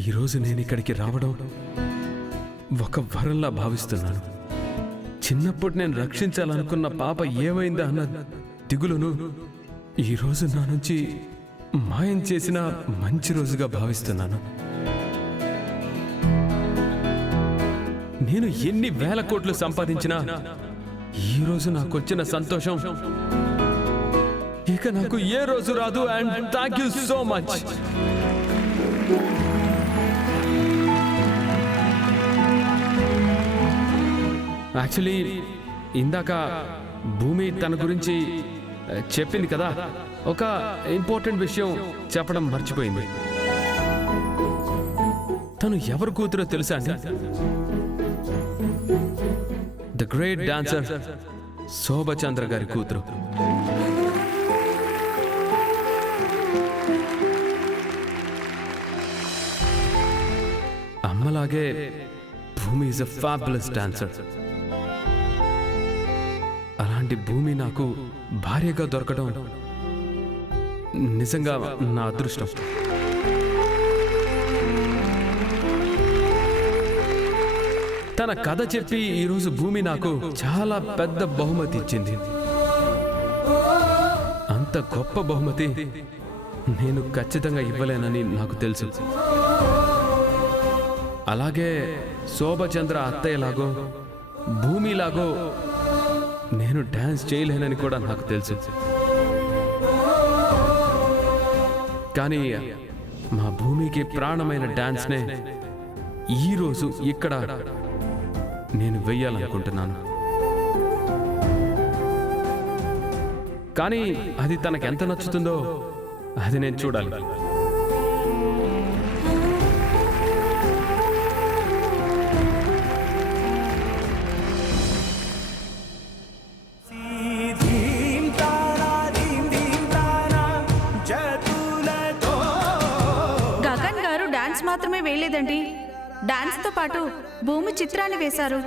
ఈరోజు నేను ఇక్కడికి రావడం ఒక వరంలా భావిస్తున్నాను. చిన్నప్పుడు నేను రక్షించాలనుకున్న పాప ఏమైందా అన్న దిగులును ఈరోజు నా నుంచి మాయం చేసిన మంచి రోజుగా భావిస్తున్నాను. నేను ఎన్ని వేల కోట్లు సంపాదించినా ఈరోజు నాకొచ్చిన సంతోషం ఇక నాకు ఏ రోజు రాదు. And thank you so much. Actually ఇందాక భూమి తన గురించి చెప్పింది కదా, ఒక ఇంపార్టెంట్ విషయం చెప్పడం మర్చిపోయింది. తను ఎవరు కూతురో తెలుసా అండి? ద గ్రేట్ డాన్సర్ శోభచంద్ర గారి కూతురు. అమ్మలాగే భూమి ఈజ్ అ ఫ్యాబులస్ డాన్సర్. అలాంటి భూమి నాకు భార్యగా దొరకడం నిజంగా నా అదృష్టం. తన కథ చెప్పి ఈరోజు భూమి నాకు చాలా పెద్ద బహుమతి ఇచ్చింది. అంత గొప్ప బహుమతి నేను ఖచ్చితంగా ఇవ్వలేనని నాకు తెలుసు. అలాగే శోభచంద్ర అత్తయ్యలాగో భూమిలాగో నేను డాన్స్ చేయలేనని కూడా నాకు తెలుసు. కానీ మా భూమికి ప్రాణమైన డాన్స్నే ఈరోజు ఇక్కడ నేను వెయ్యాలనుకుంటున్నాను. కానీ అది తనకెంత నచ్చుతుందో అది నేను చూడాలి. గగన్ గారు డాన్స్ మాత్రమే వేయలేదండి, డాన్స్ తో పాటు భూమి చిత్రాన్ని వేశారు.